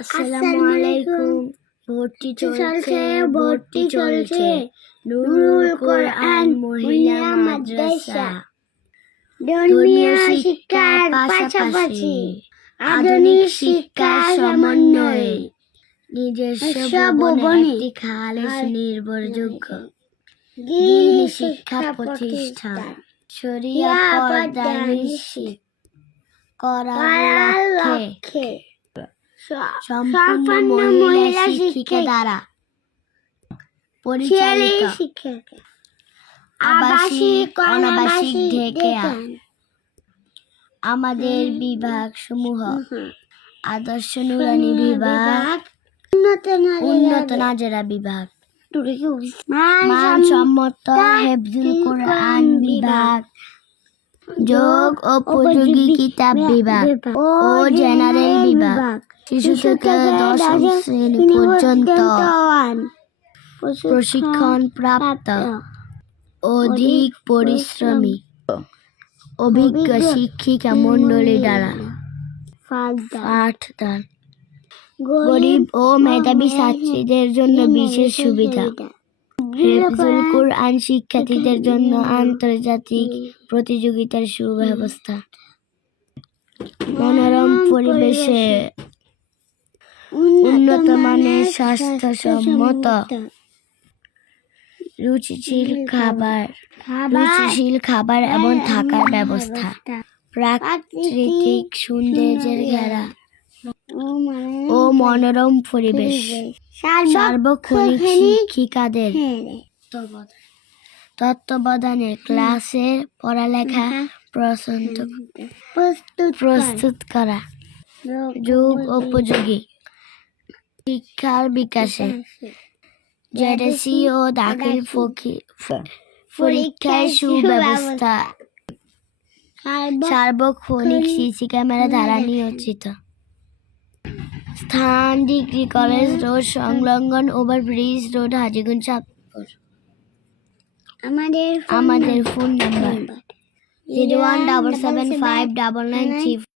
আসসালামু আলাইকুম। ভর্তি চলছে নুরুল কোরআন মহিলা মাদ্রাসা। ধর্মীয় শিক্ষার পাশাপাশি আধুনিক শিক্ষার সমন্বয়ে নিজস্ব ভবনে একটি খালেস নির্ভরযোগ্য দ্বীনি শিক্ষা প্রতিষ্ঠান শরিয়া পর্দা নিশ্চিত করার লক্ষ্যে সম্পূর্ণ মহিলা শিক্ষিকা দ্বারা পরিচালিত আবাসিক অনাবাসিক ঢেকেয়া আমাদের বিভাগ সমূহ আদর্শ নুরানী বিভাগ, উন্নত নাজেরা বিভাগ, মানসম্মত হেফজুল কোরআন বিভাগ, যোগ ও উপযোগী কিতাব বিভাগ ও জেনারেল বিভাগ, শিশু থেকে দশম শ্রেণী পর্যন্ত প্রশিক্ষণ প্রাপ্ত অধিক পরিশ্রমী অভিজ্ঞ শিক্ষিকা মণ্ডলী দ্বারা পাঠদান, গরিব ও মেধাবী ছাত্রীদের জন্য বিশেষ সুবিধা, হেফজুল কোরআন শিক্ষার্থীদের জন্য আন্তর্জাতিক প্রতিযোগিতার সুব্যবস্থা, মনোরম পরিবেশে উন্নত মানের স্বাস্থ্যসম্মত রুচিশীল খাবার এবং থাকার ব্যবস্থা, প্রাকৃতিক সৌন্দর্যের ঘেরা ও মনোরম পরিবেশ, সার্বক্ষণিক শিক্ষিকাদের তত্ত্বাবধানে ক্লাসের পড়ালেখা প্রস্তুত করা, যোগ উপযোগী শিক্ষার বিকাশে জেডেসি ও দাখিল পরীক্ষার সুব্যবস্থা, সার্বক্ষণিক সিসি ক্যামেরা দ্বারা নিয়োজিত স্থান ডিগ্রি কলেজ রোড সংলগ্ন ওভারব্রিজ রোড হাজীগঞ্জ চাঁদপুর। আমাদের ফোন নাম্বার 017759993